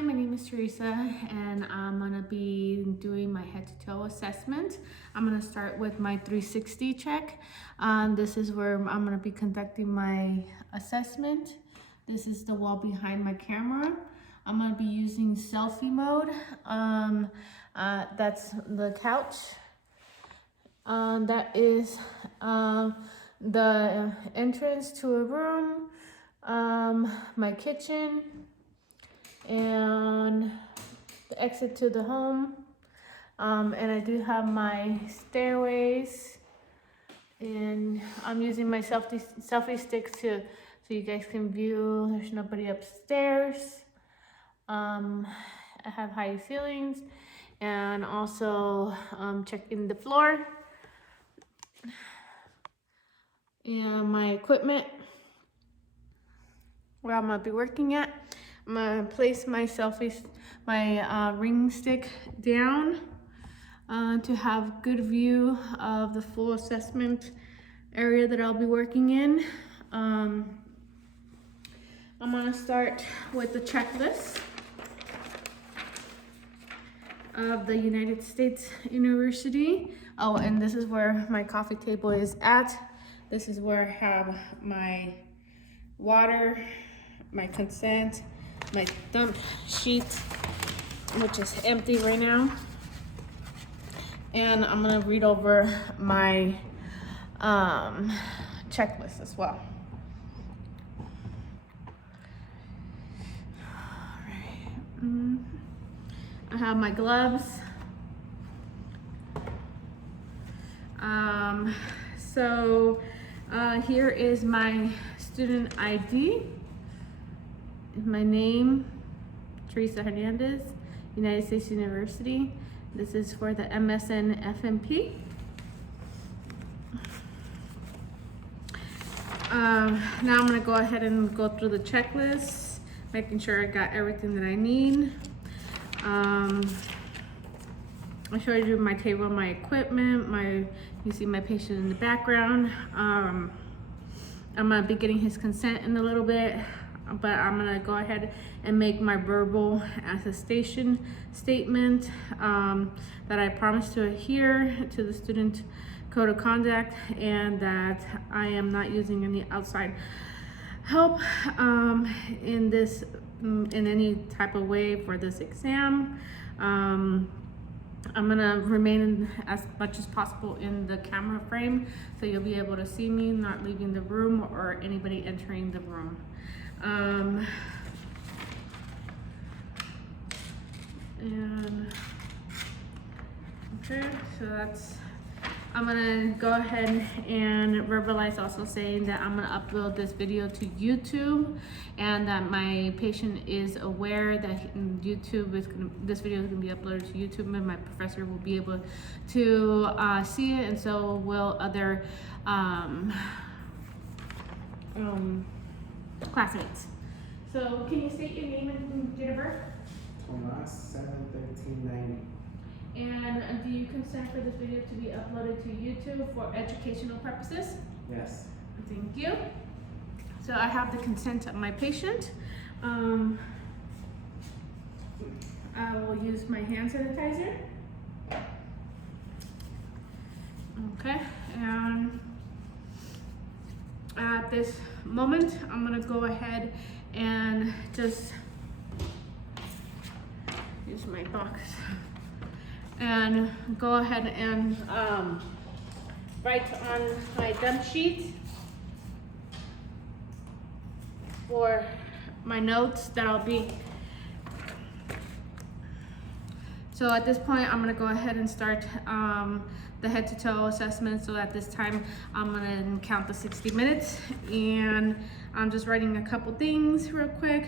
Hi, my name is Teresa, and I'm gonna be doing my head to toe assessment. I'm gonna start with my 360 check. This is where I'm gonna be conducting my assessment. This is the wall behind my camera. I'm gonna be using selfie mode. That's the couch. That is the entrance to a room, my kitchen, and the exit to the home. And I do have my stairways, and I'm using my selfie stick so you guys can view. There's nobody upstairs. I have high ceilings, and also checking the floor and my equipment where I'm gonna be working at. I'm gonna place my ring stick down to have good view of the full assessment area that I'll be working in. I'm gonna start with the checklist of the United States University. Oh, and this is where my coffee table is at. This is where I have my water, my consent, my dump sheet, which is empty right now. And I'm gonna read over my checklist as well. All right. I have my gloves. Here is my student ID. My name, Teresa Hernandez, United States University. This is for the MSN FMP. Now I'm gonna go ahead and go through the checklist, making sure I got everything that I need. I showed you my table, my equipment, you see my patient in the background. I'm gonna be getting his consent in a little bit, but I'm gonna go ahead and make my verbal attestation statement that I promise to adhere to the student code of conduct, and that I am not using any outside help in any type of way for this exam. I'm gonna remain as much as possible in the camera frame, so you'll be able to see me, not leaving the room or anybody entering the room. Okay, so I'm gonna go ahead and verbalize also saying that I'm gonna upload this video to YouTube, and that my patient is aware that this video is gonna be uploaded to YouTube, and my professor will be able to see it, and so will other classmates. So can you state your name and date of birth? Tomas 7/13/90. And do you consent for this video to be uploaded to YouTube for educational purposes? Yes. Thank you. So I have the consent of my patient. I will use my hand sanitizer. Okay, and at this moment, I'm gonna go ahead and just use my box and go ahead and write on my dump sheet for my notes that I'll be. So at this point, I'm gonna go ahead and start the head to toe assessment. So at this time, I'm gonna count the 60 minutes, and I'm just writing a couple things real quick.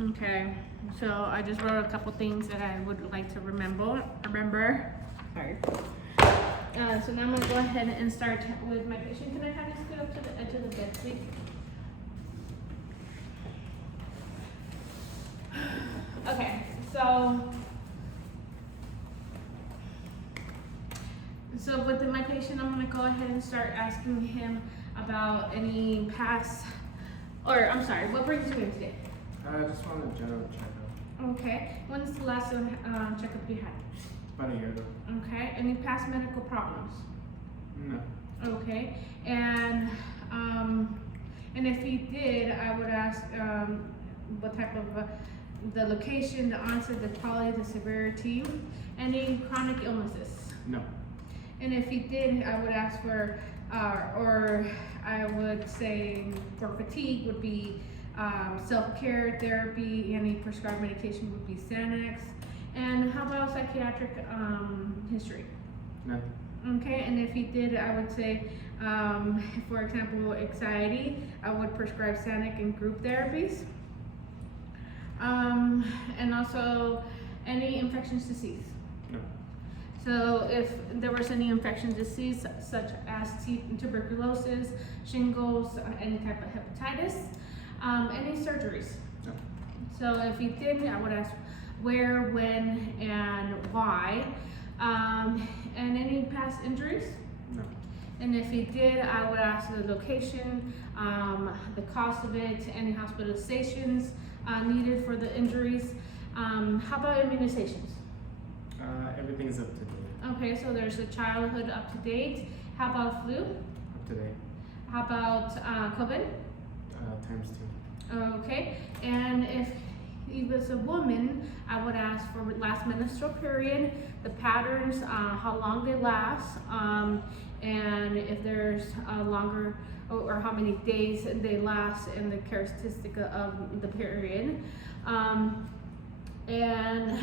Okay, so I just wrote a couple things that I would like to remember. Sorry. So now I'm gonna go ahead and start with my patient. Can I have you scoot up to the edge of the bed, please? Okay, so with my patient, I'm gonna go ahead and start asking him about any past, or I'm sorry, what brings you in today? I just want a general checkup. Okay, when's the last checkup you had? About a year ago. Okay, any past medical problems? No. Okay, and if he did, I would ask what type of the location, the onset, the quality, the severity, any chronic illnesses. No. And if he did, I would ask for, or I would say for fatigue would be self-care therapy, any prescribed medication would be Xanax. And how about psychiatric history? No. Okay, and if he did, I would say, for example, anxiety, I would prescribe Xanax and group therapies. And also any infectious disease. No. So if there was any infectious disease such as tuberculosis, shingles, any type of hepatitis, any surgeries. No. So if he did, I would ask where, when, and why, and any past injuries. No. And if he did, I would ask the location, the cost of it, any hospitalizations needed for the injuries. How about immunizations? Everything's up to date. Okay, so there's a childhood up to date. How about flu? Up to date. How about COVID? ×2. Okay, and if he was a woman, I would ask for last menstrual period, the patterns, how long they last, and if there's a longer or how many days they last, and the characteristic of the period. And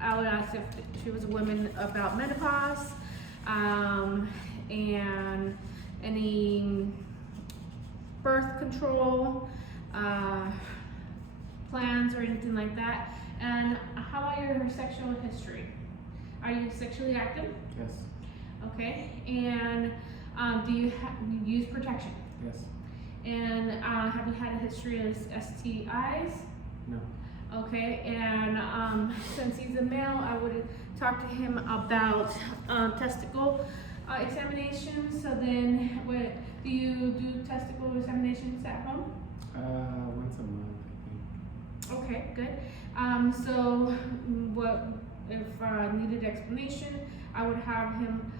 I would ask if she was a woman about menopause, and any birth control plans or anything like that. And how about your sexual history? Are you sexually active? Yes. Okay. And do you use protection? Yes. And have you had a history of STIs? No. Okay, and since he's a male, I would talk to him about testicle examinations. So then, what do you do testicle examinations at home? Once a month, I think. Okay, good. So what if needed explanation? I would have him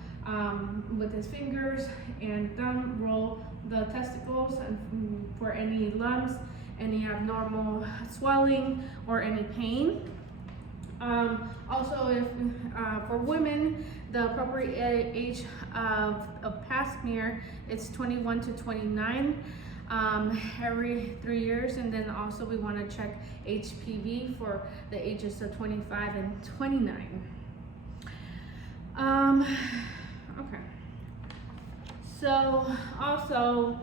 with his fingers and thumb roll the testicles and for any lumps, any abnormal swelling, or any pain. Also, if for women, the appropriate age of pap smear is 21 to 29 every 3 years, and then also we want to check HPV for the ages of 25 and 29. Okay. So also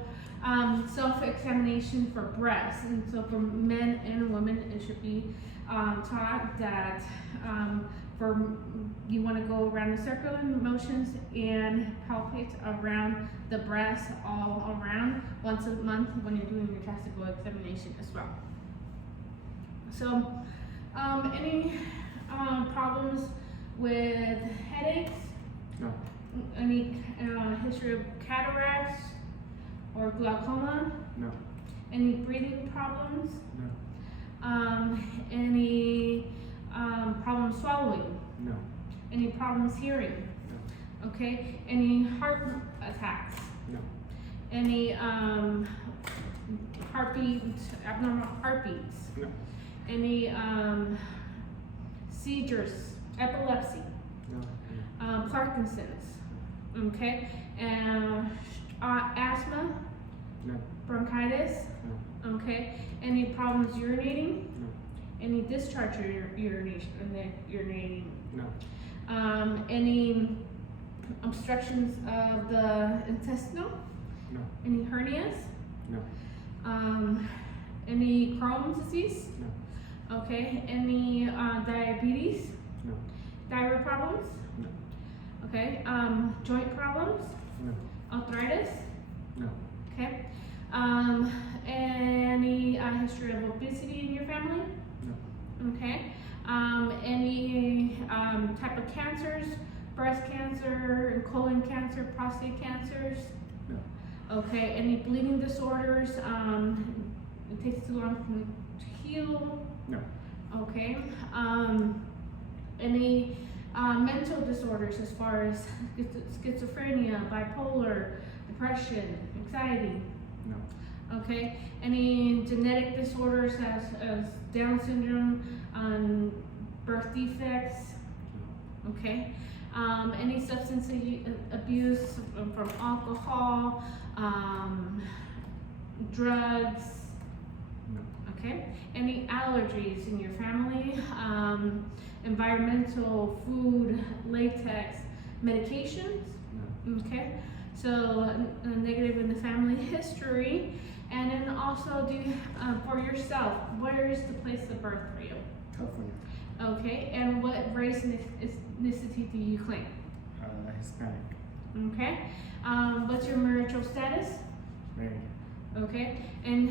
self-examination for breasts, and so for men and women, it should be taught that for you want to go around the circular motions and palpate around the breast all around once a month when you're doing your testicle examination as well. So any problems with headaches? No. Any history of cataracts or glaucoma? No. Any breathing problems? No. Any problems swallowing? No. Any problems hearing? No. Okay. Any heart attacks? No. Any abnormal heartbeats? No. Any seizures, epilepsy, No. Parkinson's? Okay. And asthma? No. Bronchitis? No. Okay. Any problems urinating? No. Any discharge or urination? No. Any obstructions of the intestinal? No. Any hernias? No. Any Crohn's disease? No. Okay. Any diabetes? No. Thyroid problems? No. Okay. Joint problems? No. Arthritis? No. Okay. Any history of obesity in your family? No. Okay. Any type of cancers? Breast cancer, colon cancer, prostate cancers? No. Okay. Any bleeding disorders? It takes too long to heal? No. Okay. Any mental disorders as far as schizophrenia, bipolar, depression, anxiety? No. Okay. Any genetic disorders as Down syndrome, birth defects? No. Okay. Any substance abuse from alcohol, drugs? No. Okay. Any allergies in your family? Environmental, food, latex, medications? No. Okay. So negative in the family history, and then also for yourself, where is the place of birth for you? California. Okay. And what race and ethnicity do you claim? Hispanic. Okay. What's your marital status? Married. Okay. And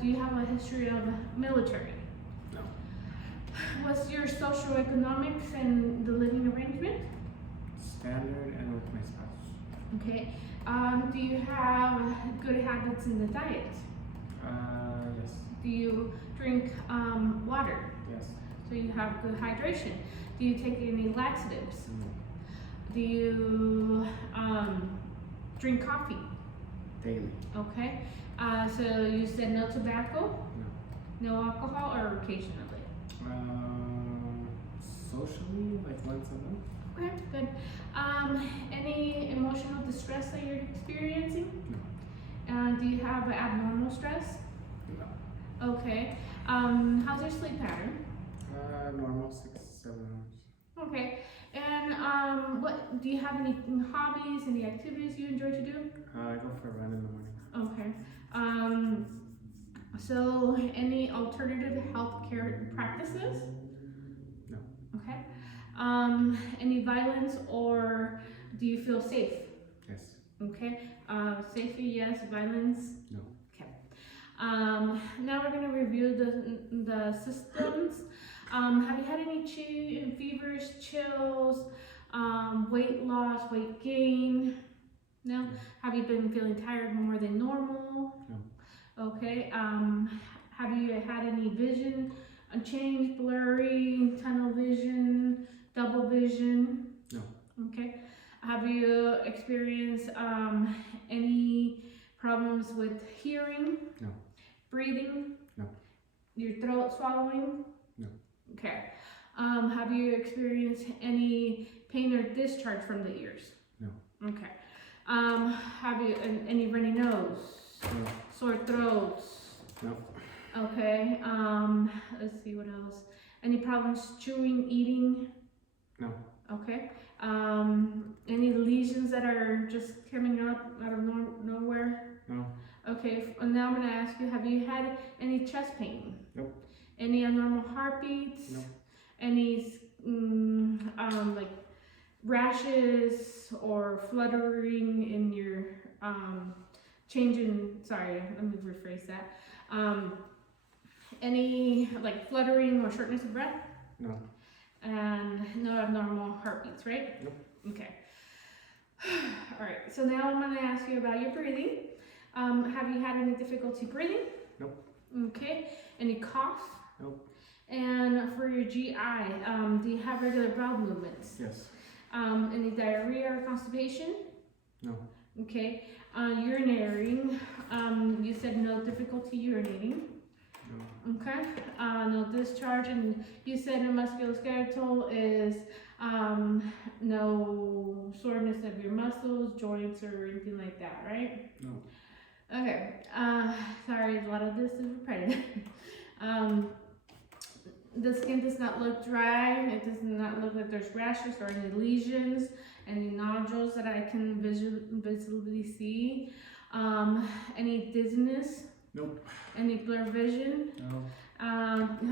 do you have a history of military? No. What's your socioeconomics and the living arrangement? Standard and with my spouse. Okay. Do you have good habits in the diet? Yes. Do you drink water? Yes. So you have good hydration. Do you take any laxatives? No. Do you drink coffee? Daily. Okay. So you said no tobacco, No. no alcohol, or occasionally? Socially, like once a month. Okay, good. Any emotional distress that you're experiencing? No. Do you have abnormal stress? No. Okay. How's your sleep pattern? Normal 6-7 hours. Okay. And what do you have any hobbies, any activities you enjoy to do? I go for a run in the morning. Okay. So any alternative healthcare practices? No. Okay. Any violence, or do you feel safe? Yes. Okay. Safety, yes. Violence? No. Okay. Now we're going to review the systems. Have you had any fevers, chills, weight loss, weight gain? No? Have you been feeling tired more than normal? No. Okay. Have you had any vision change, blurry, tunnel vision, double vision? No. Okay. Have you experienced any problems with hearing? No. Breathing? No. Your throat swallowing? No. Okay. Have you experienced any pain or discharge from the ears? No. Okay. Have you any runny nose? No. Sore throats? No. Okay. Let's see what else. Any problems chewing, eating? No. Okay. Any lesions that are just coming up out of nowhere? No. Okay. Now I'm gonna ask you: have you had any chest pain? Nope. Any abnormal heartbeats? No. Any like rashes or fluttering in your sorry, let me rephrase that. Any like fluttering or shortness of breath? No. And no abnormal heartbeats, right? Nope. Okay. All right. So now I'm going to ask you about your breathing. Have you had any difficulty breathing? Nope. Okay. Any cough? Nope. And for your GI, do you have regular bowel movements? Yes. Any diarrhea or constipation? No. Okay. Urinating, you said no difficulty urinating. No. Okay. No discharge, and you said a musculoskeletal is no soreness of your muscles, joints, or anything like that, right? No. Okay. Sorry, a lot of this is repetitive. The skin does not look dry. It does not look like there's rashes or any lesions, any nodules that I can visibly see. Any dizziness? Nope. Any blurred vision? No.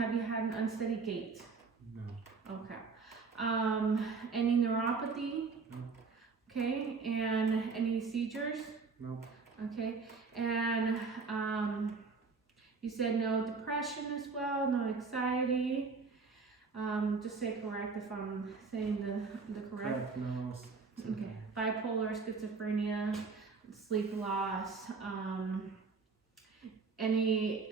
Have you had an unsteady gait? No. Okay. Any neuropathy? No. Okay. And any seizures? No. Okay. And you said no depression as well, no anxiety. Just say correct if I'm saying the correct. Correct. No. Okay. Bipolar, schizophrenia, sleep loss, any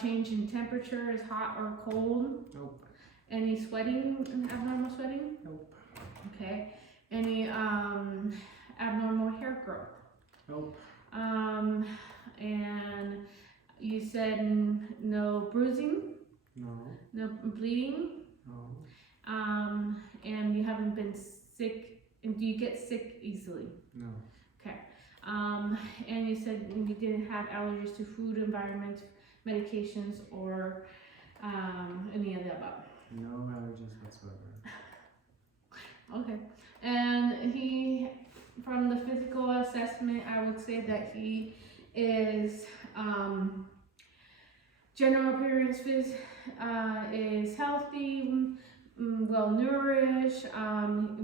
change in temperature, is hot or cold? Nope. Any sweating, abnormal sweating? Nope. Okay. Any abnormal hair growth? Nope. And you said no bruising? No. No bleeding? No. And you haven't been sick, and do you get sick easily? No. Okay. And you said you didn't have allergies to food, environment, medications, or any of the above. No allergies whatsoever. Okay. And he, from the physical assessment, I would say that he is general appearance is healthy, well nourished,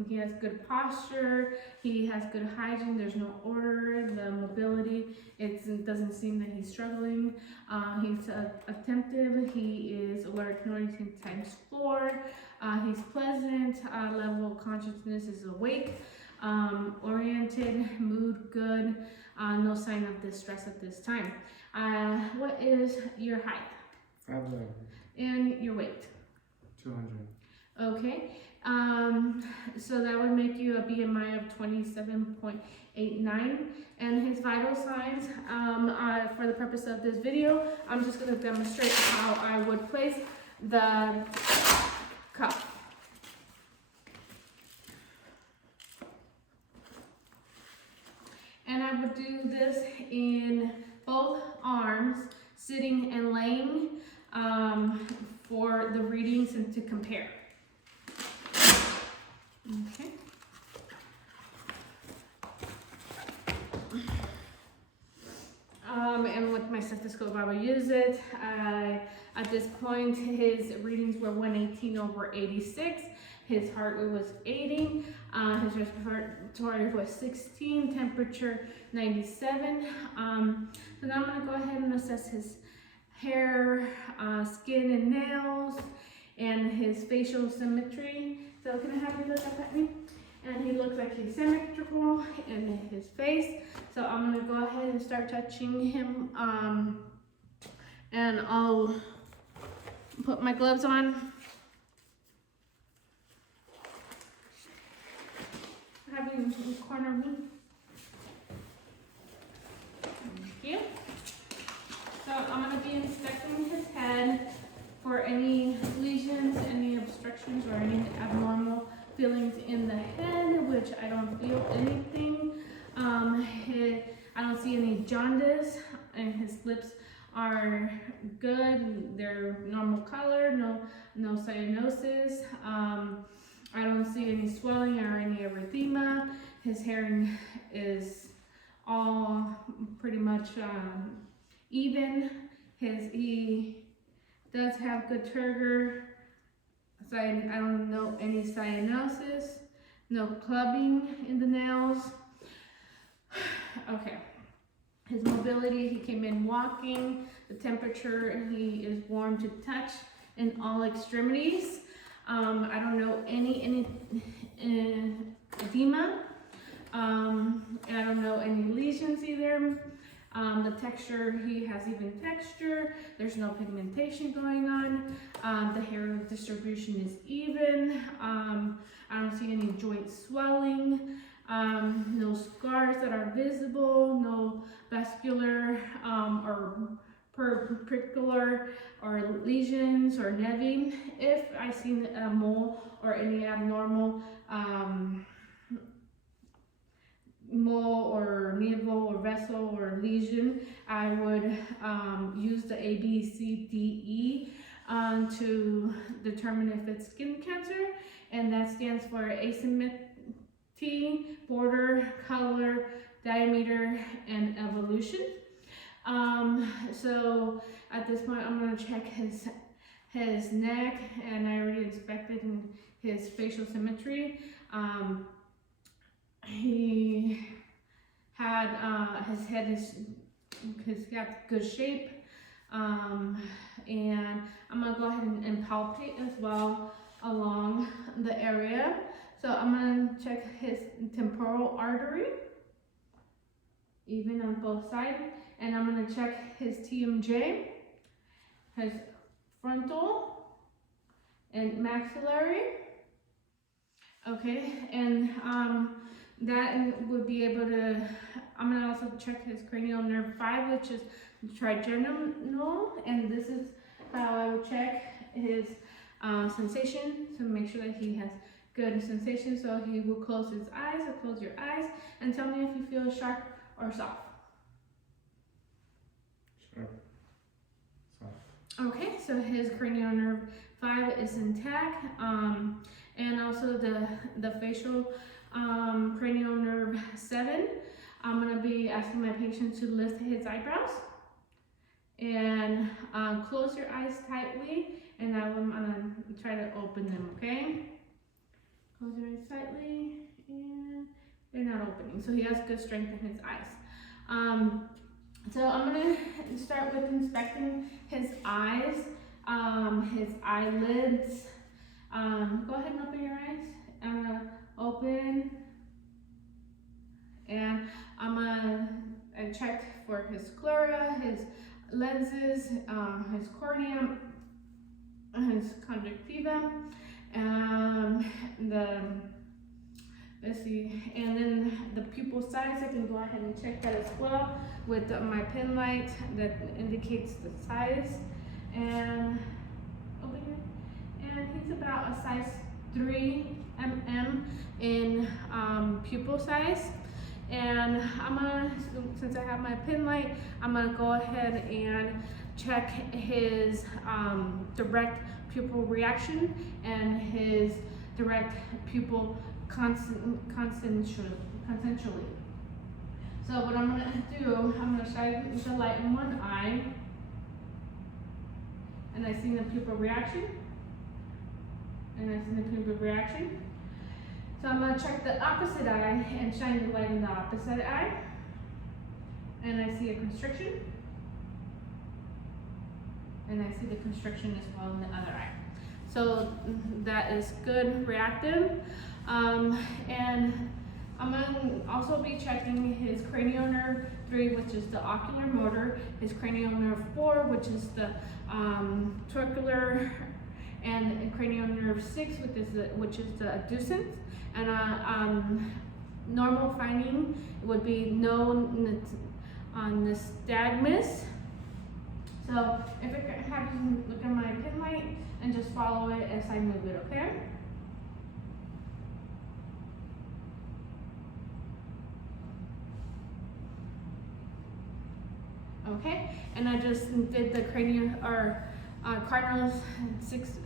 he has good posture, he has good hygiene, there's no odor, the mobility, it doesn't seem that he's struggling, he's attentive, he is alert 19 times 4, he's pleasant, level of consciousness is awake, oriented, mood good, no sign of distress at this time. What is your height? 5'11". And your weight? 200. Okay, so that would make you a BMI of 27.89, and his vital signs, for the purpose of this video, I'm just going to demonstrate how I would place the cup. And I would do this in both arms, sitting and laying, for the readings and to compare. Okay. And with my stethoscope, I will use it. At this point, his readings were 118/86. His heart rate was 80. His respiratory was 16. Temperature 97. So now I'm going to go ahead and assess his hair, skin, and nails, and his facial symmetry. So can I have you look up at me? And he looks like he's symmetrical in his face. So I'm gonna go ahead and start touching him. And I'll put my gloves on. Have you in the corner of me? Thank you. So I'm gonna be inspecting his head for any lesions, any obstructions, or any abnormal feelings in the head, which I don't feel anything. I don't see any jaundice, and his lips are good. They're normal color, no cyanosis. I don't see any swelling or any erythema. His hearing is all pretty much even. He does have good turgor. I don't know any cyanosis, no clubbing in the nails. Okay, his mobility, he came in walking. The temperature, he is warm to touch in all extremities. I don't know any edema. I don't know any lesions either. The texture, he has even texture. There's no pigmentation going on. The hair distribution is even. I don't see any joint swelling. No scars that are visible. No vascular or perpendicular or lesions or neving. If I see a mole or any abnormal mole or navel or vessel or lesion, I would use the ABCDE to determine if it's skin cancer, and that stands for asymmetry, border, color, diameter, and evolution. So at this point, I'm going to check his his neck, and I already inspected his facial symmetry. He had his head has got good shape, and I'm gonna go ahead and palpate as well along the area. So I'm gonna check his temporal artery, even on both sides, and I'm gonna check his TMJ, his frontal and maxillary. Okay, and that would be able to, I'm gonna also check his cranial nerve 5, which is trigeminal, and this is how I would check his sensation to make sure that he has good sensation. So he will close his eyes, so close your eyes, and tell me if you feel sharp or soft. Sharp. Soft. Okay, so his cranial nerve 5 is intact, and also the facial cranial nerve 7. I'm gonna be asking my patient to lift his eyebrows and close your eyes tightly, and I'm gonna try to open them. Okay, close your eyes tightly, and they're not opening. So he has good strength in his eyes. So I'm gonna start with inspecting his eyes, his eyelids. Go ahead and open your eyes. Open, and I'm gonna check for his sclera, his lenses, his cornea, his conjunctiva, let's see, and then the pupil size. I can go ahead and check that as well with my pen light that indicates the size. And over here, and he's about a size 3 mm in pupil size. And I'm gonna, since I have my pen light, I'm gonna go ahead and check his direct pupil reaction and his direct pupil consensually. So what I'm gonna do, I'm gonna shine the light in one eye, and I see the pupil reaction, and I see the pupil reaction. So I'm gonna check the opposite eye and shine the light in the opposite eye, and I see a constriction, and I see the constriction as well in the other eye. So that is good reactive. And I'm gonna also be checking his cranial nerve 3, which is the ocular motor, his cranial nerve 4, which is the trochlear, and cranial nerve 6, which is the adducens. And normal finding would be no nystagmus. So if I have you look at my pen light and just follow it as I move it, okay? Okay, and I just did the cranial or cardinals, six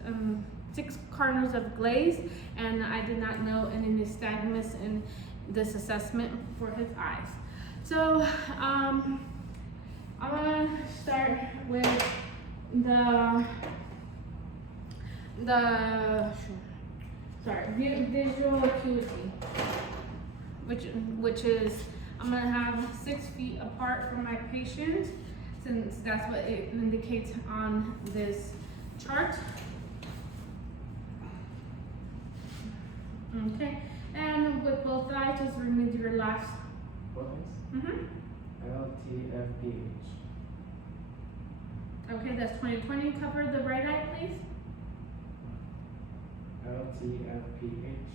cardinals of glaze, and I did not know any nystagmus in this assessment for his eyes. So I'm gonna start with the visual acuity, which is, I'm gonna have 6 feet apart from my patient, since that's what it indicates on this chart. Okay, and with both eyes, just remove your last. What is? LTFPH. Okay, that's 20/20. Cover the right eye, please. LTFPH.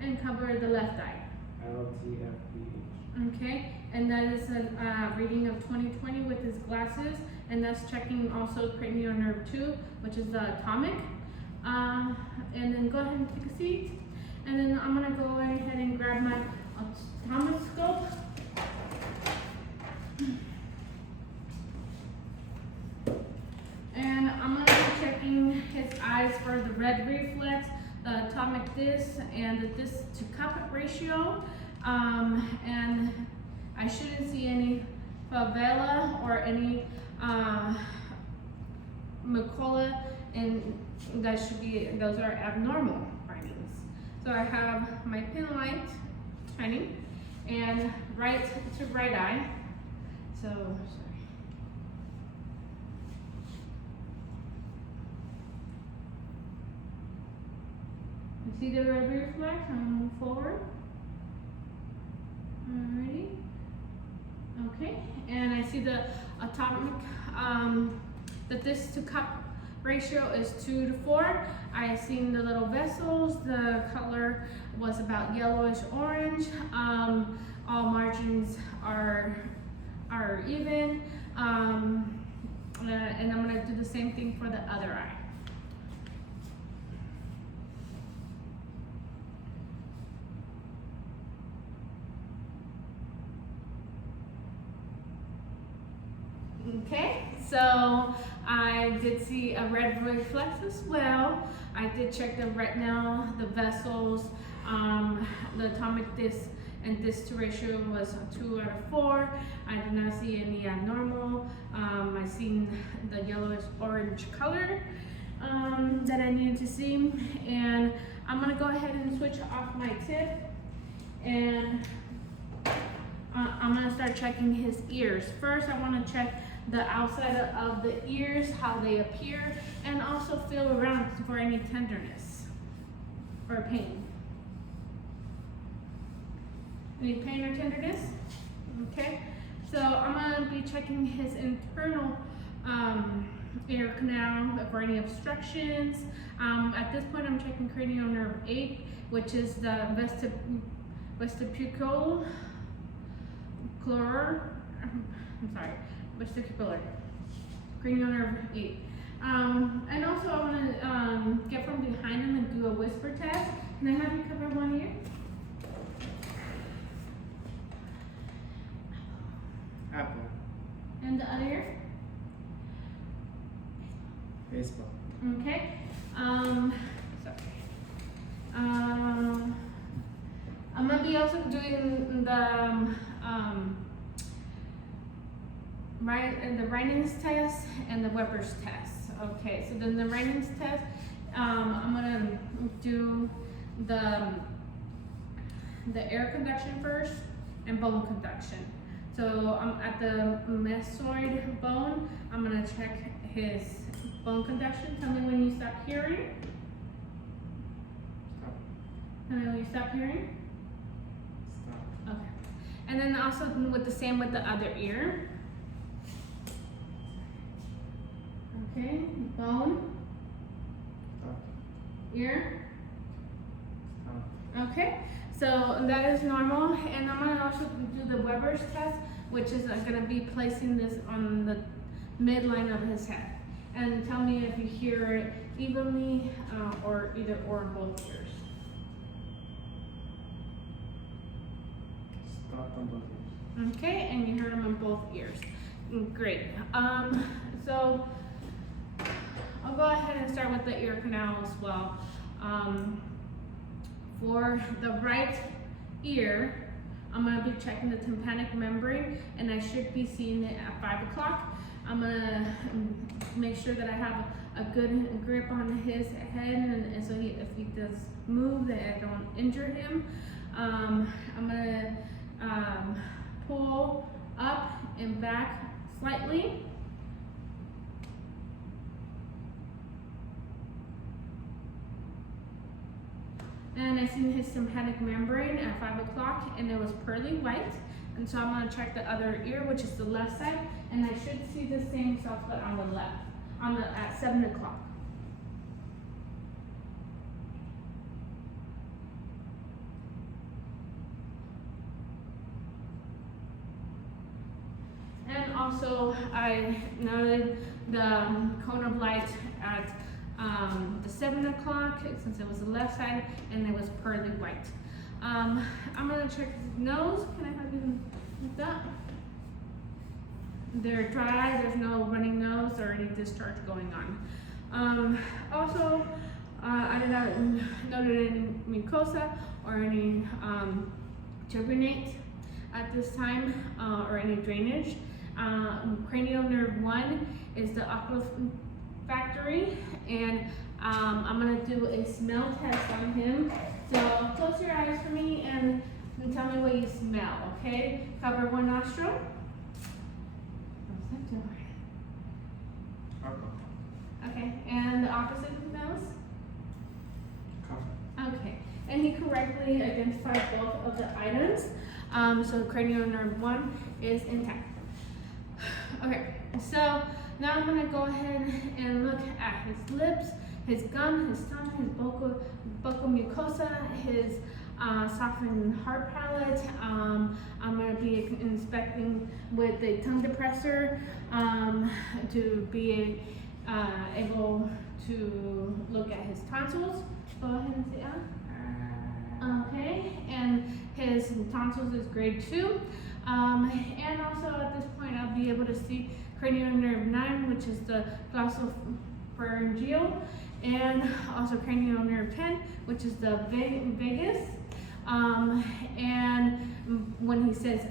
And cover the left eye. LTFPH. Okay, and that is a reading of 20/20 with his glasses, and that's checking also cranial nerve 2, which is the atomic. And then go ahead and take a seat. And then I'm gonna go ahead and grab my ophthalmoscope. And I'm gonna be checking his eyes for the red reflex, the atomic disc, and the disc to cup ratio. And I shouldn't see any favela or any macula, and that should be, those are abnormal findings. So I have my pin light shining, and right to right eye. So, sorry. You see the red reflex? I'm gonna move forward. Alrighty. Okay, and I see the atomic, the this to cup ratio is 2 to 4. I seen the little vessels. The color was about yellowish orange. All margins are even. And I'm gonna do the same thing for the other eye. Okay, so I did see a red reflex as well. I did check the retinal, the vessels, the atomic disc and disc to ratio was 2 out of 4. I did not see any abnormal. I seen the yellowish orange color that I needed to see. And I'm gonna go ahead and switch off my tip, and I'm gonna start checking his ears. First, I wanna check the outside of the ears, how they appear, and also feel around for any tenderness or pain. Any pain or tenderness? Okay, so I'm gonna be checking his internal ear canal for any obstructions. At this point, I'm checking cranial nerve 8, which is the vestibular, vestibular, cranial nerve 8. And also I want to get from behind him and do a whisper test. Can I have you cover one ear? Apple. And the other ear? Baseball. Okay. Sorry. I'm gonna be also doing the the Reining's test and the Weber's test. Okay, so then the Reining's test, I'm gonna do the air conduction first and bone conduction. So at the mesoid bone, I'm gonna check his bone conduction. Tell me when you stop hearing. Stop. Tell me when you stop hearing. Stop. Okay. And then also with the same with the other ear. Okay, bone, Stop. ear. Stop. Okay, so that is normal. And I'm gonna also do the Weber's test, which is gonna be placing this on the midline of his head. And tell me if you hear it evenly or either or in both ears. Stop on both ears. Okay, and you heard them in both ears. Great. So I'll go ahead and start with the ear canal as well. For the right ear, I'm going to be checking the tympanic membrane, and I should be seeing it at 5 o'clock. I'm going to make sure that I have a good grip on his head, and so if he does move, that I don't injure him. I'm going to pull up and back slightly. And I seen his tympanic membrane at 5 o'clock, and it was pearly white. And so I'm gonna check the other ear, which is the left side, and I should see the same soft spot on the left, at 7 o'clock. And also I noted the cone of light at the 7 o'clock, since it was the left side, and it was pearly white. I'm gonna check his nose. Can I have you like that? They're dry, there's no running nose or any discharge going on. Also, I did not noted any mucosa or any turbinate at this time, or any drainage. Cranial nerve 1 is the factory, and I'm gonna do a smell test on him. So close your eyes for me and tell me what you smell, okay? Cover one nostril. How's that doing? Okay, and the opposite nose? Okay, and he correctly identified both of the items. So cranial nerve 1 is intact. Okay, so now I'm gonna go ahead and look at his lips, his gum, his tongue, his buccal mucosa, his softened hard palate. I'm gonna be inspecting with a tongue depressor to be able to look at his tonsils. Go ahead and sit down. Okay, and his tonsils is grade 2. And also at this point I'll be able to see cranial nerve 9, which is the glossopharyngeal, and also cranial nerve 10, which is the vagus. And when he says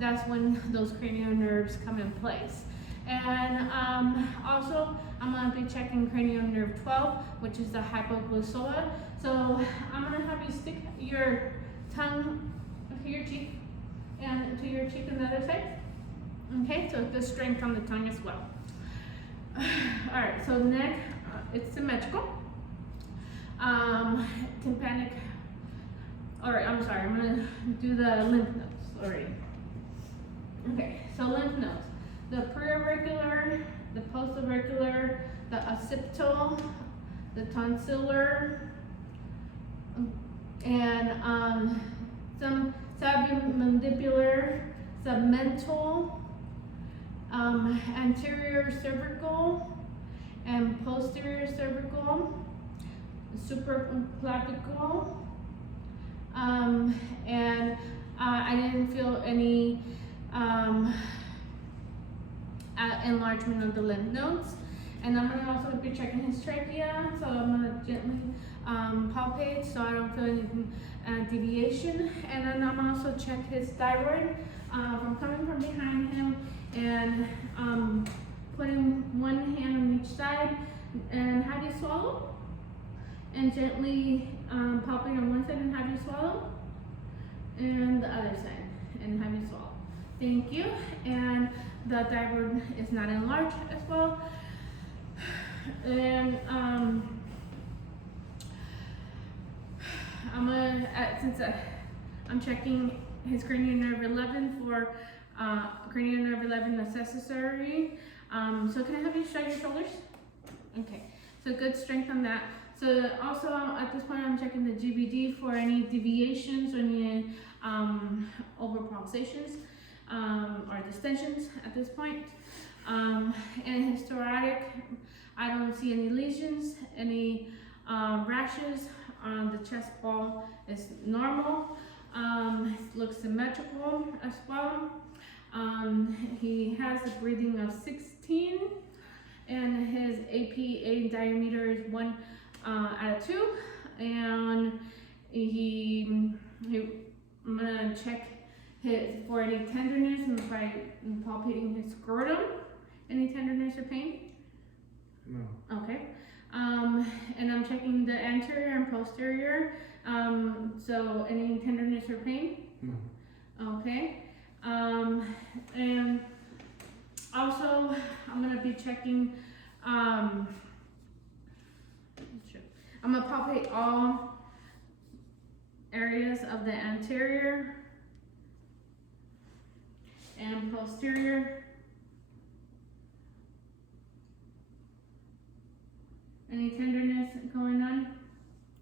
that's when those cranial nerves come in place. And also I'm going to be checking cranial nerve 12, which is the hypoglossal. So I'm going to have you stick your tongue to your cheek and to your cheek on the other side. Okay, so good strength on the tongue as well. Alright, so neck, it's symmetrical. Tympanic, alright, I'm sorry, I'm going to do the lymph nodes already. Okay, so lymph nodes. The preauricular, the postauricular, the occipital, the tonsillar, and some submandibular, submental, anterior cervical, and posterior cervical, supraclavicle, and I didn't feel any enlargement of the lymph nodes. And I'm gonna also be checking his trachea, so I'm gonna gently palpate so I don't feel any deviation. And then I'm also check his thyroid from coming from behind him and putting one hand on each side and have you swallow, and gently palpate on one side and have you swallow, and the other side and have you swallow. Thank you. And the thyroid is not enlarged as well. And I'm gonna, since I'm checking his cranial nerve 11 for cranial nerve 11 accessory. So can I have you shrug your shoulders? Okay, so good strength on that. So also at this point I'm checking the GBD for any deviations or any overpulsations or distensions at this point. And his thoracic, I don't see any lesions, any rashes on the chest wall is normal. Looks symmetrical as well. He has a breathing of 16, and his APA diameter is 1 out of 2. And I'm gonna check for any tenderness and by palpating his scrotum. Any tenderness or pain? No. Okay. And I'm checking the anterior and posterior. So any tenderness or pain? No. Okay. And also I'm gonna be checking. I'm gonna palpate all areas of the anterior and posterior. Any tenderness going on?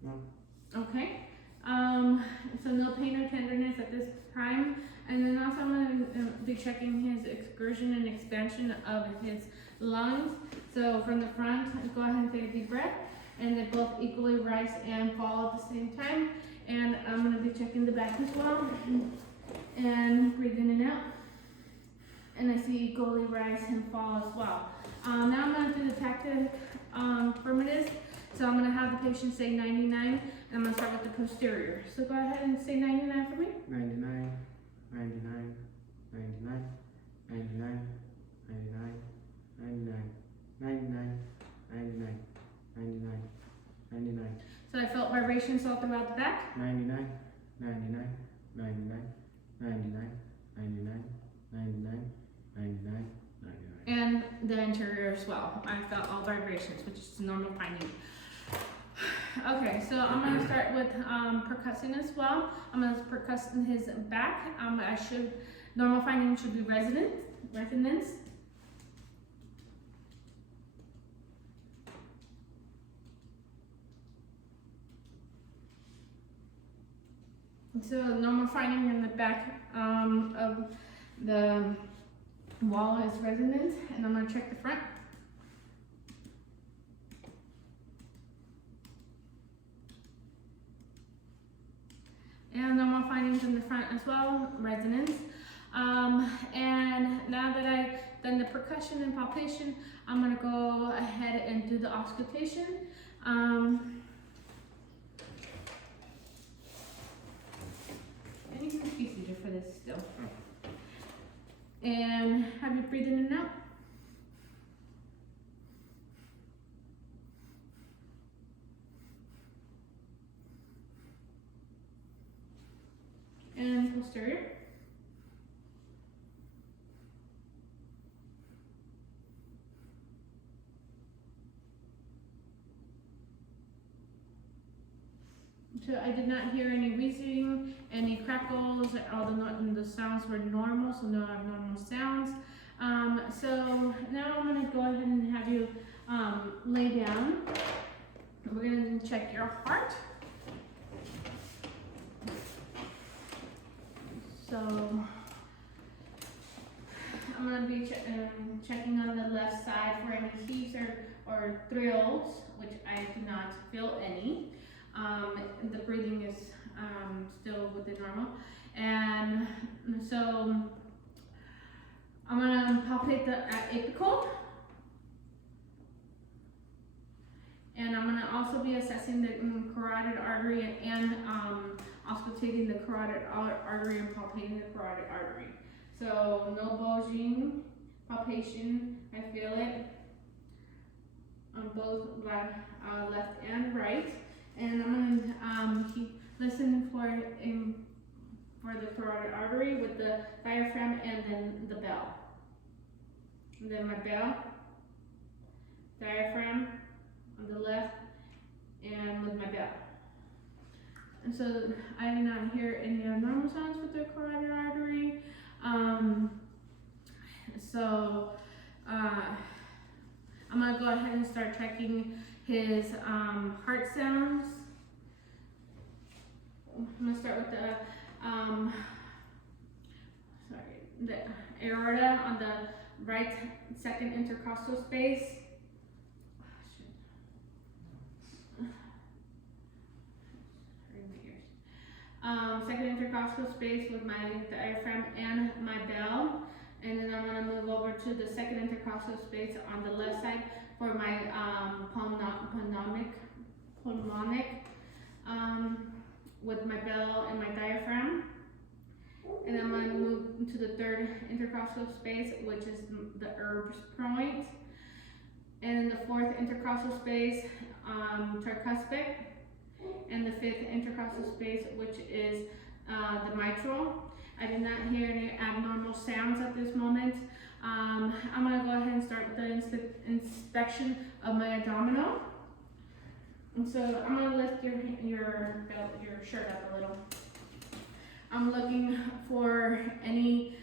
No. Okay. So no pain or tenderness at this time. And then also I'm going to be checking his excursion and expansion of his lungs. So from the front, go ahead and take a deep breath. And they both equally rise and fall at the same time. And I'm going to be checking the back as well. And breathe in and out. And I see equally rise and fall as well. Now I'm going to do the tactic firmness. So I'm going to have the patient say 99, and I'm going to start with the posterior. So go ahead and say 99 for me. 99, 99, 99, 99, 99, 99, 99, 99, 99, 99, So I felt vibrations all throughout the back. 99, 99, 99, 99, 99, 99, 99, 99. And the interior as well. I felt all vibrations, which is normal finding. Okay, so I'm gonna start with percussing as well. I'm gonna percuss in his back. Normal finding should be resonance. So normal finding in the back of the wall is resonance, and I'm gonna check the front. And normal findings in the front as well, resonance. And now that I've done the percussion and palpation, I'm gonna go ahead and do the auscultation. I think it's easier for this still. And have you breathe in and out? And posterior. So I did not hear any wheezing, any crackles, all the sounds were normal, so no abnormal sounds. So now I'm gonna go ahead and have you lay down. We're gonna check your heart. So I'm gonna be checking on the left side for any heaves or thrills, which I do not feel any. The breathing is still within normal. And so I'm gonna palpate the apical. And I'm gonna also be assessing the carotid artery and auscultating the carotid artery and palpating the carotid artery. So no bulging, palpation, I feel it on both left and right. And I'm gonna listen for the carotid artery with the diaphragm and then the bell. And then my bell, diaphragm on the left, and with my bell. And so I did not hear any abnormal sounds with the carotid artery. I'm gonna go ahead and start checking his heart sounds. I'm gonna start with the aorta on the right second intercostal space. Second intercostal space with my diaphragm and my bell. And then I'm gonna move over to the second intercostal space on the left side for my pulmonic with my bell and my diaphragm. And I'm gonna move to the third intercostal space, which is the Erb's point. And the fourth intercostal space, tricuspid. And the fifth intercostal space, which is the mitral. I did not hear any abnormal sounds at this moment. I'm gonna go ahead and start with the inspection of my abdominal. And so I'm gonna lift your shirt up a little. I'm looking for any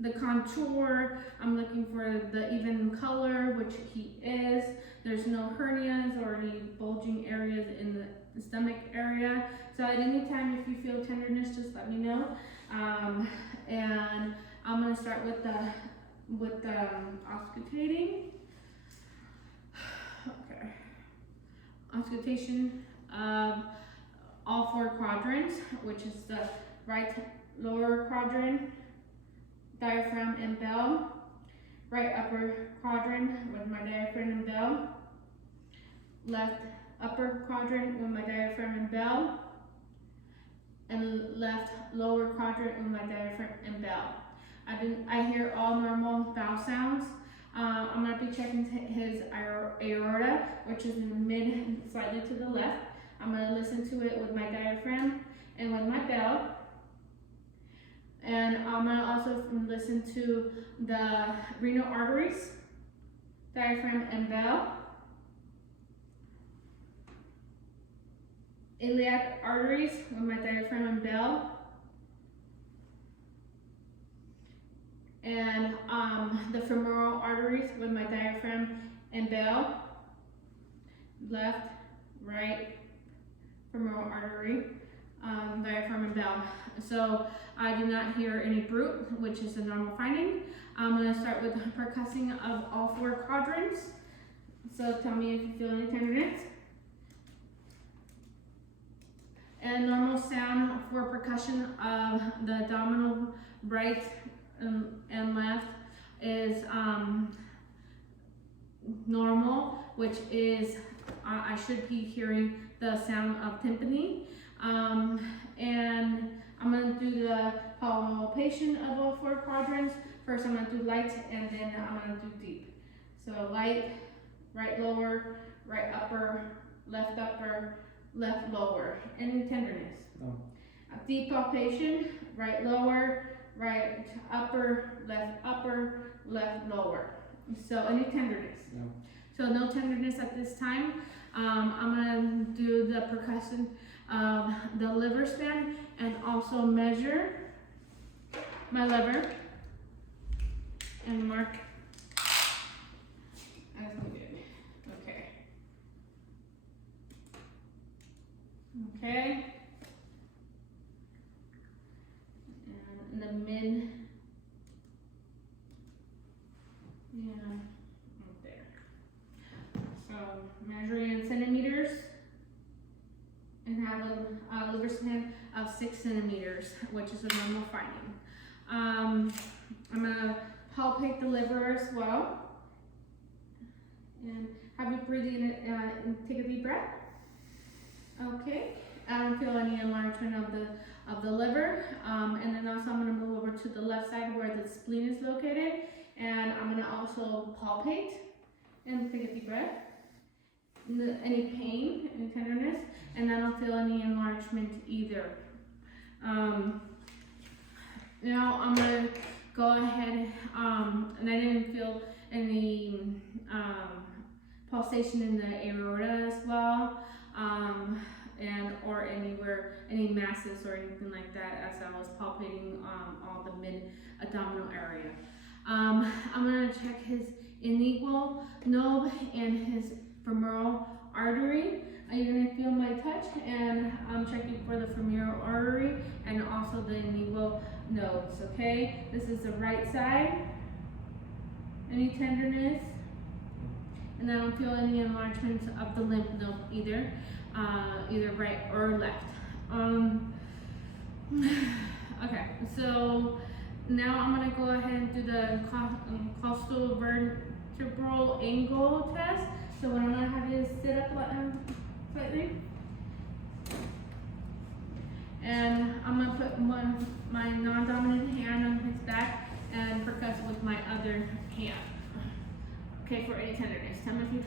the contour. I'm looking for the even color, which he is. There's no hernias or any bulging areas in the stomach area. So at any time, if you feel tenderness, just let me know. And I'm gonna start with the auscultating. Okay. Auscultation of all four quadrants, which is the right lower quadrant, diaphragm and bell, right upper quadrant with my diaphragm and bell, left upper quadrant with my diaphragm and bell, and left lower quadrant with my diaphragm and bell. I hear all normal bowel sounds. I'm going to be checking his aorta, which is in the mid, slightly to the left. I'm going to listen to it with my diaphragm and with my bell. And I'm going to also listen to the renal arteries, diaphragm and bell. Iliac arteries with my diaphragm and bell. And the femoral arteries with my diaphragm and bell. Left, right, femoral artery, diaphragm and bell. So I do not hear any brute, which is a normal finding. I'm going to start with percussing of all 4 quadrants. So tell me if you feel any tenderness. And normal sound for percussion of the abdominal right and left is normal, which is I should be hearing the sound of tympani. And I'm going to do the palpation of all 4 quadrants. First I'm going to do light, and then I'm going to do deep. So light, right lower, right upper, left lower. Any tenderness? No. A deep palpation, right lower, right upper, left lower. So any tenderness? No. So no tenderness at this time. I'm going to do the percussion of the liver span and also measure my liver and mark as needed. Okay. Okay. And in the mid, yeah, right there. So measuring in centimeters and have a liver span of 6 centimeters, which is a normal finding. I'm gonna palpate the liver as well, and have you breathe in it and take a deep breath. Okay. I don't feel any enlargement of the liver, and then also I'm gonna move over to the left side where the spleen is located, and I'm gonna also palpate and take a deep breath. Any pain, any tenderness, and I don't feel any enlargement either. Now I'm gonna go ahead, and I didn't feel any pulsation in the aorta as well, and or anywhere, any masses or anything like that as I was palpating all the mid-abdominal area. I'm gonna check his inguinal node and his femoral artery. You're gonna feel my touch, and I'm checking for the femoral artery and also the inguinal nodes, okay? This is the right side. Any tenderness? And I don't feel any enlargement of the lymph node either, either right or left. Okay, so now I'm gonna go ahead and do the costal vertebral angle test. So what I'm gonna have you sit up slightly, and I'm gonna put my non-dominant hand on his back and percuss with my other hand. Okay, for any tenderness. Tell me if you,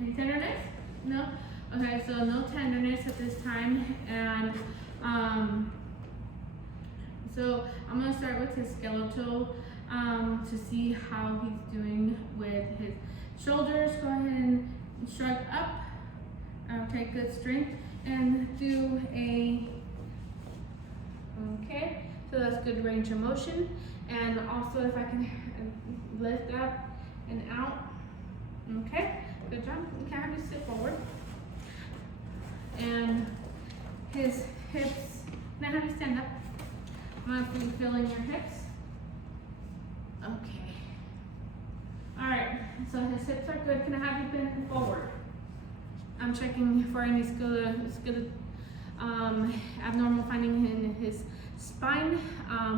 any tenderness? No? Okay, so no tenderness at this time, and so I'm gonna start with his skeletal to see how he's doing with his shoulders. Go ahead and shrug up. Okay, good strength, and do a, okay, so that's good range of motion. And also if I can lift up and out. Okay, good job. You can have you sit forward. And his hips, now have you stand up. I'm gonna be feeling your hips. Okay. All right, so his hips are good. Can I have you bend forward? I'm checking for any abnormal finding in his spine,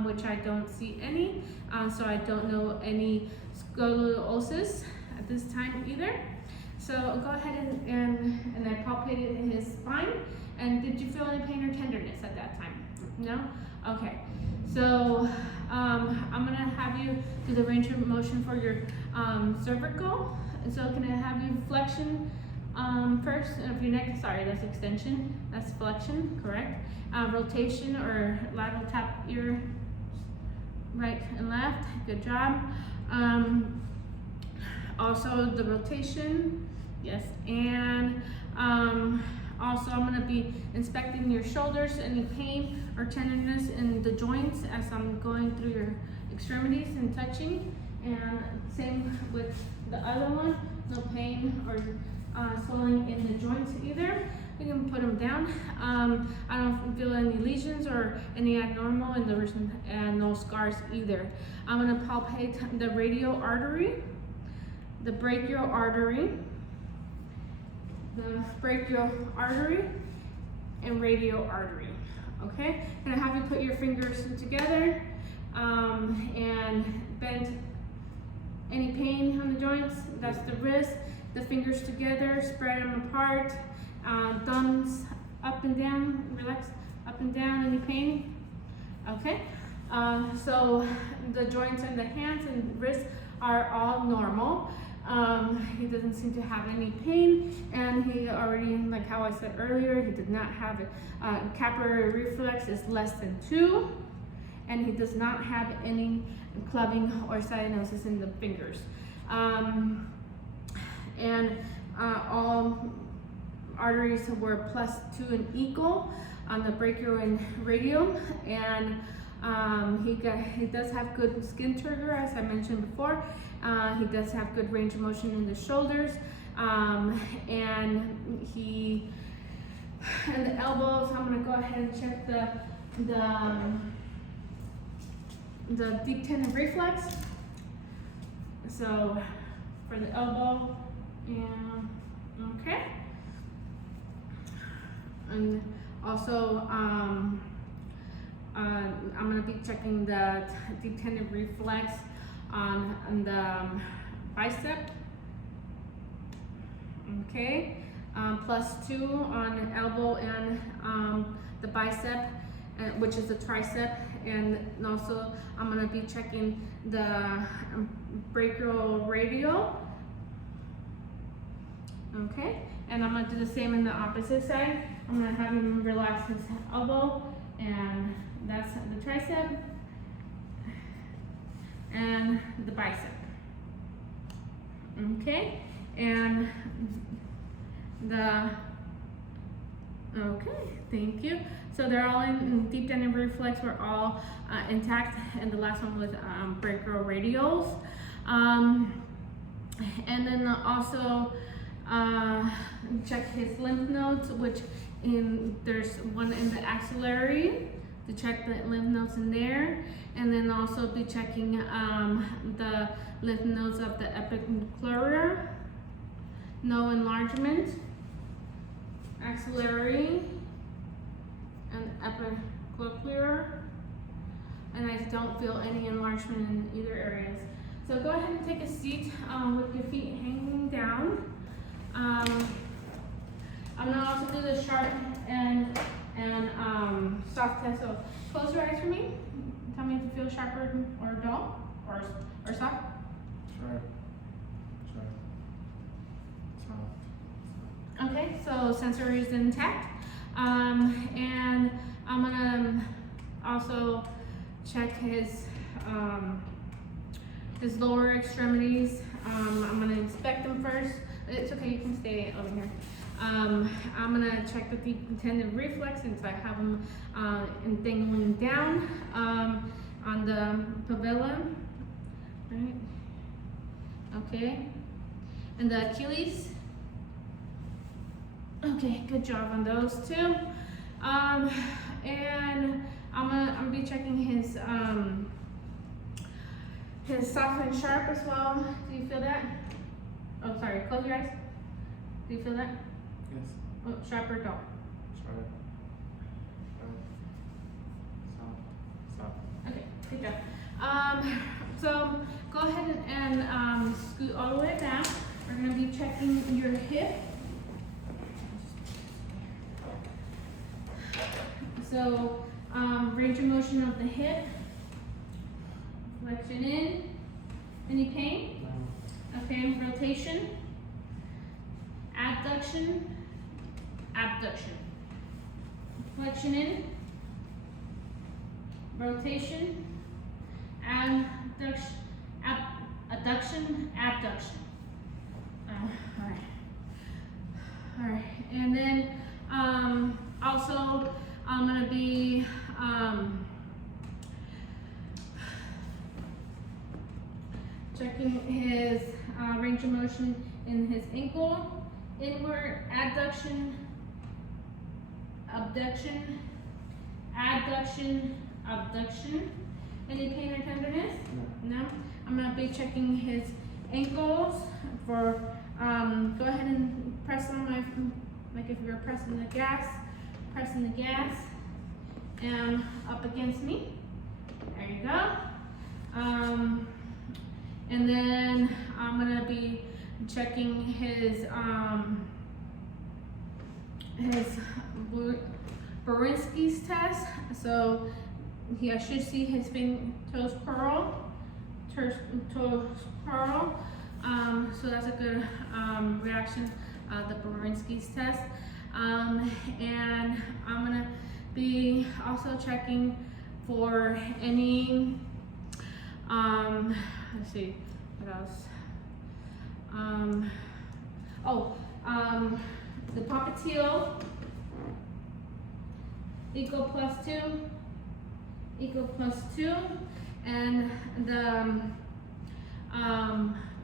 which I don't see any. So I don't know any scoliosis at this time either. So go ahead and I palpated his spine. And did you feel any pain or tenderness at that time? No? Okay. So I'm gonna have you do the range of motion for your cervical. And so can I have you flexion first of your neck? Sorry, that's extension. That's flexion, correct? Rotation or lateral tap ear, right and left. Good job. Also the rotation, yes, and also I'm going to be inspecting your shoulders, any pain or tenderness in the joints as I'm going through your extremities and touching, and same with the other one, no pain or swelling in the joints either. We can put them down. I don't feel any lesions or any abnormal in the wrist, and no scars either. I'm going to palpate the radial artery, the brachial artery, and radial artery. Okay? And I have you put your fingers together and bend. Any pain on the joints? That's the wrist. The fingers together, spread them apart. Thumbs up and down, relax, up and down. Any pain? Okay. So the joints in the hands and wrists are all normal. He doesn't seem to have any pain, and he already, like how I said earlier, he did not have capillary reflex is less than 2, and he does not have any clubbing or cyanosis in the fingers. All arteries were +2 and equal on the brachial and radial, and he does have good skin turgor, as I mentioned before. He does have good range of motion in the shoulders, and the elbows. I'm gonna go ahead and check the deep tendon reflex. So for the elbow, and okay. And also, I'm going to be checking the deep tendon reflex on the bicep. Okay, +2 on elbow and the bicep, which is the tricep, and also I'm going to be checking the brachial radial. Okay, and I'm going to do the same in the opposite side. I'm going to have him relax his elbow, and that's the tricep and the bicep. Okay, and okay, thank you. So they're all in deep tendon reflex, were all intact, and the last one was brachial radials. And then also check his lymph nodes, which there's one in the axillary, to check the lymph nodes in there, and then also be checking the lymph nodes of the epichlora. No enlargement, axillary and epichlora, and I don't feel any enlargement in either areas. So go ahead and take a seat with your feet hanging down. I'm gonna also do the sharp and soft test. So close your eyes for me. Tell me if you feel sharper or dull or soft. Sharp. Soft. Okay, so sensory is intact. And I'm gonna also check his lower extremities. I'm gonna inspect them first. It's okay, you can stay over here. I'm gonna check the deep tendon reflex, since I have them dangling down on the patella, right? Okay, and the Achilles. Okay, good job on those two. And I'm gonna be checking his soft and sharp as well. Do you feel that? Oh, sorry. Close your eyes. Do you feel that? Yes. Oh, sharp or dull? Sharp. Soft. Okay, good job. So go ahead and scoot all the way back. we're gonna be checking your hip. So, range of motion of the hip, flexion in, any pain? No. Okay, rotation, abduction, abduction, flexion in, rotation, abduction, adduction, abduction. Alright. Alright, and then, also, I'm gonna be, checking his range of motion in his ankle, inward, adduction, abduction, adduction, abduction. Any pain or tenderness? No. No? I'm gonna be checking his ankles for, go ahead and press on my, like if you're pressing the gas, and up against me. There you go. And then I'm gonna be checking his Borinsky's test. So I should see his toes curl. So that's a good reaction, the Borinsky's test. And I'm gonna be also checking for any, let's see, what else? The popliteal, equal plus two, and the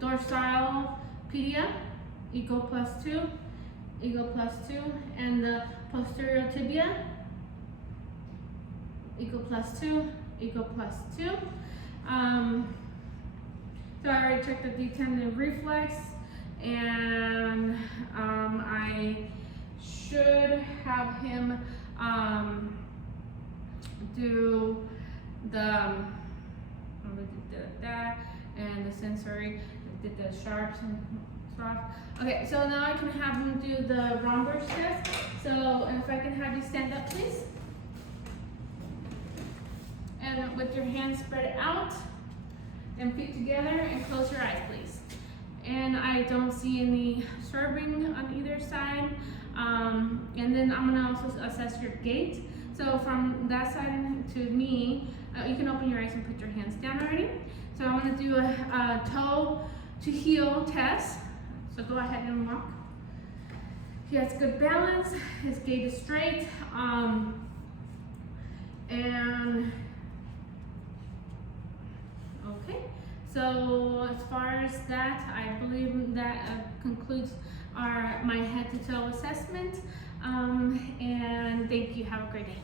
dorsalopedia, equal plus two, and the posterior tibia, equal plus two. So I already checked the detentive reflex, and I should have him do the that and the sensory, did the sharps and soft. Okay, so now I can have him do the Romberg test. So if I can have you stand up, please. And with your hands spread out and feet together, and close your eyes, please. And I don't see any swerving on either side. And then I'm gonna also assess your gait. So from that side to me, you can open your eyes and put your hands down already. So I'm gonna do a toe to heel test. So go ahead and walk. He has good balance. His gait is straight. And okay. So as far as that, I believe that concludes my head to toe assessment. And thank you. Have a great day.